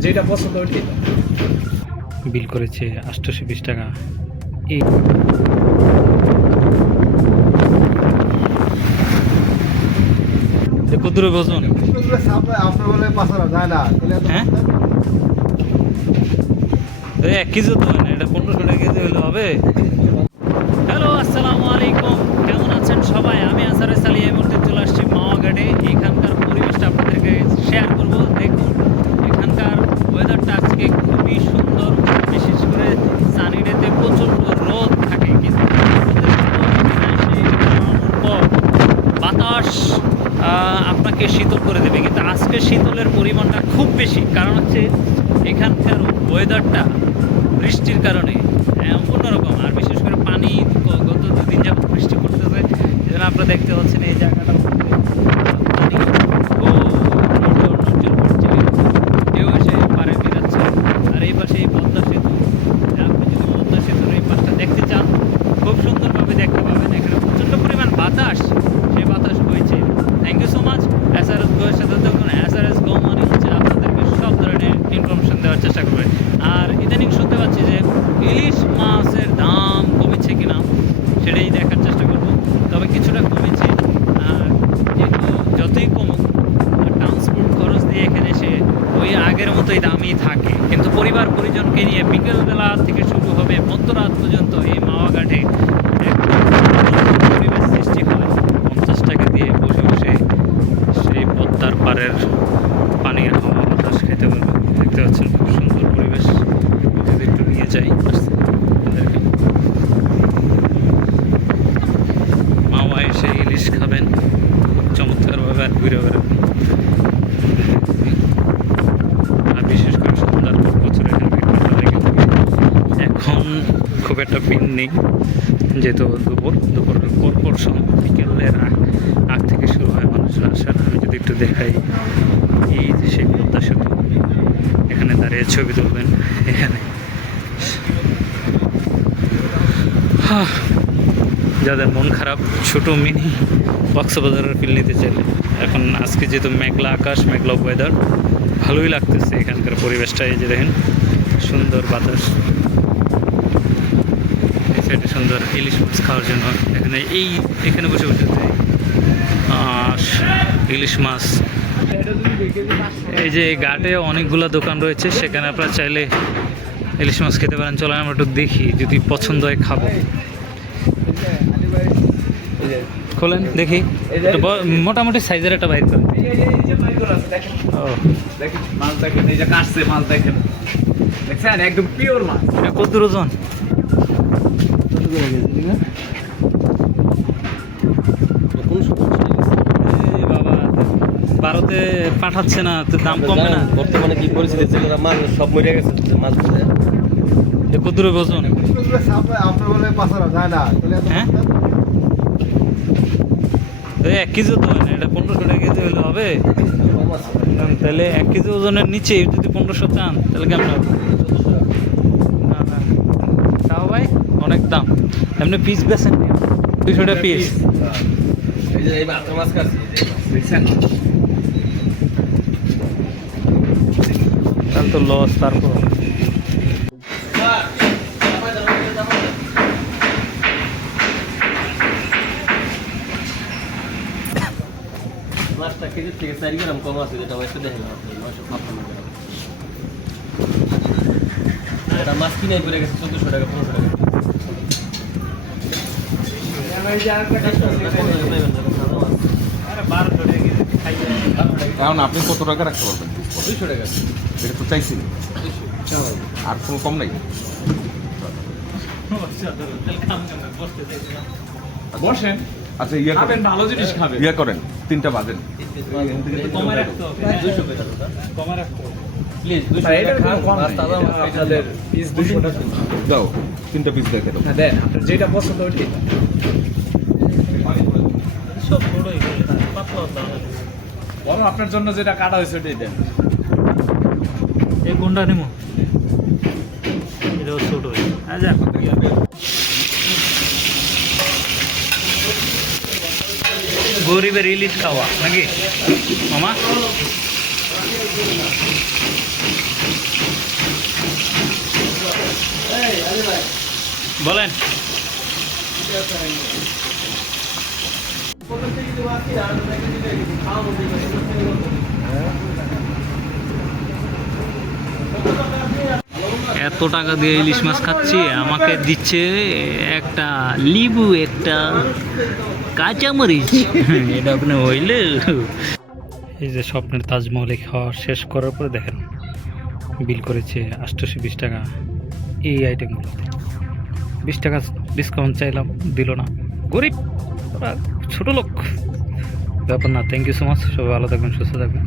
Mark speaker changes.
Speaker 1: যেটা পছন্দ ওইটাই।
Speaker 2: বিল করেছে আটশোশো বিশ টাকা। এই হ্যাঁ? না, এটা হবে। হ্যালো, আসসালামু আলাইকুম। কেমন আছেন সবাই? আমি চলে আসছি মাওয়াঘাটে। এখানকার পরিবেশটা আপনাদেরকে শেয়ার করব দেখুন এখানকার ওয়েদারটা আজকে খুবই সুন্দর বিশেষ করে সানিডেতে প্রচণ্ড রোদ থাকে কিন্তু রোদের পর নামানোর পর বাতাস আহ, আপনাকে শীতল করে দেবে কিন্তু আজকে শীতলের পরিমাণটা খুব বেশি। কারণ হচ্ছে এখানকার ওয়েদারটা বৃষ্টির কারণে আহ, অন্যরকম। আর বিশেষ করে পানি গত দুদিন যাবত বৃষ্টি পড়তেছে যেন আপনারা দেখতে পাচ্ছেন এই জায়গাটা পানি খুব নড়চড় নড়চড় করছে কেউ এসে পারে বেরাচ্ছে আর এই পাশে এই পদ্মা সেতু আপনি যদি পদ্মা সেতুর এই পাশটা দেখতে চান খুব সুন্দরভাবে দেখতে পাবেন এখানে প্রচণ্ড পরিমাণ বাতাস সেই বাতাস বইছে thank you so much S R S গোয়ের সাথে দেখুন এস আর এস গো মানে হচ্ছে আপনাদেরকে সব ধরনের ইনফরমেশন দেওয়ার চেষ্টা করবে আর ইদানিং শুনতে পাচ্ছি যে ইলিশ মাছের দাম কমেছে কিনা সেটাই দেখার চেষ্টা করব তবে কিছুটা কমেছে আর যেহেতু যতই কমুক ট্রান্সপোর্ট খরচ দিয়ে এখানে এসে ওই আগের মতোই দামি থাকে। কিন্তু পরিবার পরিজনকে নিয়ে বিকেলবেলা থেকে শুরু হবে মধ্যরাত পর্যন্ত এই মাওয়াঘাটে অন্যরকম পরিবেশ সৃষ্টি হয় পঞ্চাশ টাকা দিয়ে বসে বসে সেই পদ্মার পাড়ের পানি হাওয়া বাতাস খেতে পারবে দেখতে পাচ্ছেন খুব সুন্দর পরিবেশ যদি একটু নিয়ে যাই আপনাদেরকে। মাওয়া এসে ইলিশ খাবেন খুব চমৎকারভাবে আর ঘুরে বেড়াবেন আর বিশেষ করে সন্ধ্যার পর বছর এখানে ভিড়টা লেগে থাকে এখন খুব একটা ভিড় নেই। যেহেতু দুপুর দুপুরের পর পর সময় বিকেলের আগ- থেকে শুরু হয় মানুষরা আসার আমি যদি একটু দেখাই এই যে সেই পদ্মা সেতু এখানে দাঁড়িয়ে ছবি তুলবেন, এখানে। যাদের মন খারাপ, ছোট মিনি কক্সবাজারের ফিল নিতে চাইলে। এখন আজকে যেহেতু মেঘলা আকাশ, মেঘলা ওয়েদার ভালোই লাগতেছে এখানকার পরিবেশটা। এই যে দেখেন, সুন্দর বাতাস। সাইডে সুন্দর ইলিশ মাছ খাওয়ার জন্য এখানে এই এখানে বসে বসে। ইলিশ মাছ এই যে ঘাটে অনেকগুলো দোকান রয়েছে সেখানে আপনারা চাইলে ইলিশ মাছ খেতে পারেন চলেন আমরা একটু দেখি যদি পছন্দ হয় খাব খোলেন দেখি মোটামুটি সাইজের একটা বাইর করেন
Speaker 1: দেখেন। মাছ দেখেন, এই যে কাটছে মাছ দেখেন। দেখছেন? একদম পিওর মাছ
Speaker 2: কত দূর ওজন এই বাবা ভারতে পাঠাচ্ছে না তো দাম কমবে না।
Speaker 3: বর্তমানে কি পরিস্থিতি ছেলেরা মাছ সব মরে গেছে মাছ ধরে
Speaker 2: এটা কত দূর ওজন?
Speaker 3: বলে পাঁচ হাজার যায় না।
Speaker 2: হ্যাঁ? এক কেজি তো হয় না এটা পনেরোশো টাকা কেজি হলে হবে?
Speaker 3: কম
Speaker 2: তাহলে এক কেজি ওজনের নিচে যদি পনেরোশো চান তাহলে কেমন হবে? না না। তাও ভাই অনেক দাম। এমনি পিস বেছেন দুইশো টাকা পিস তো লস তারপর?
Speaker 3: মাছটা কেজির থেকে চার গ্রাম কম আছে যেটা ওয়েসে দেখলাম আপনি নয়শো ছাপ্পান্ন গ্রাম। এটা মাছ কিনে পড়ে গেছে চোদ্দশো টাকা পনেরোশো টাকা
Speaker 1: এই যে আরেকটা কাটছে, আরে বারোশো টাকা কেজি খাইয়ে।
Speaker 4: এখন আপনি কত টাকা রাখতে পারবেন?
Speaker 3: টাকা
Speaker 4: এটা তো চাইছি। আর কোনো কম নাই?
Speaker 1: বসেন।
Speaker 4: আচ্ছা ইয়ে করেন।
Speaker 1: ভালো জিনিস খাবেন।
Speaker 4: ইয়ে করেন তিনটা বাজেন।
Speaker 2: কমায় রাখতে হবে। কমায় রাখতে হবে।
Speaker 3: প্লিজ
Speaker 1: আপনাদের পিস দুশো টাকা।
Speaker 4: দাও তিনটা পিস দেখে দাও।
Speaker 1: হ্যাঁ, দেন আপনার যেটা পছন্দ ওইটাই বরং আপনার জন্য যেটা কাটা হয়েছে ওটাই দেন।
Speaker 2: এই গুন্ডা নেব ছোট। হ্যাঁ, গরিবের ইলিশ খাওয়া, নাকি? মামা? বলেন। এত টাকা দিয়ে ইলিশ মাছ খাচ্ছি, আমাকে দিচ্ছে একটা লিবু, একটা কাঁচামরিচ। এটা আপনি হইলে। এই যে স্বপ্নের তাজমহলে খাওয়া শেষ করার পরে দেখেন, বিল করেছে আটশোশো বিশ টাকা এই আইটেমগুলো বিশ টাকা ডিসকাউন্ট চাইলাম, দিল না। গরিব। ছোটো লোক। ব্যাপার না থ্যাংক ইউ সো মাচ সবাই ভালো থাকবেন সুস্থ থাকবেন।